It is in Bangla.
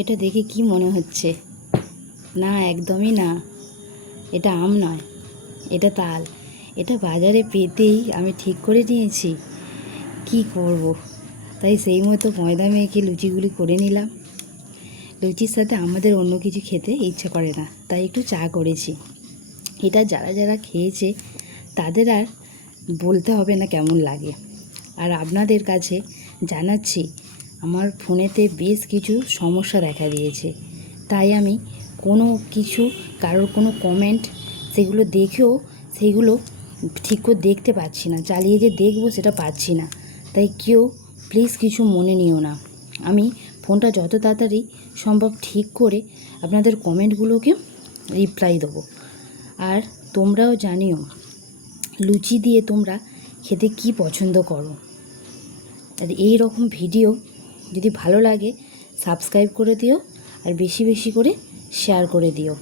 এটা দেখে কি মনে হচ্ছে? না, একদমই না। এটা আম নয়, এটা তাল। এটা বাজারে পেতেই আমি ঠিক করে নিয়েছি কি করব। তাই সেই মতো ময়দা মেখে লুচিগুলি করে নিলাম। লুচির সাথে আমাদের অন্য কিছু খেতে ইচ্ছে করে না, তাই একটু চা করেছি। এটা যারা যারা খেয়েছে তাদের আর বলতে হবে না কেমন লাগে। আর আপনাদের কাছে জানাচ্ছি, আমার ফোনেতে বেশ কিছু সমস্যা দেখা দিয়েছে, তাই আমি কোনো কিছু কারোর কোনো কমেন্ট সেগুলো দেখেও সেগুলো ঠিক করে দেখতে পাচ্ছি না, চালিয়ে যে দেখবো সেটা পাচ্ছি না। তাই কেউ প্লিজ কিছু মনে নিও না। আমি ফোনটা যত তাড়াতাড়ি সম্ভব ঠিক করে আপনাদের কমেন্টগুলোকে রিপ্লাই দেবো। আর তোমরাও জানিও লুচি দিয়ে তোমরা খেতে কি পছন্দ করো। আর এই রকম ভিডিও যদি ভালো লাগে সাবস্ক্রাইব করে দিও আর বেশি বেশি করে শেয়ার করে দিও।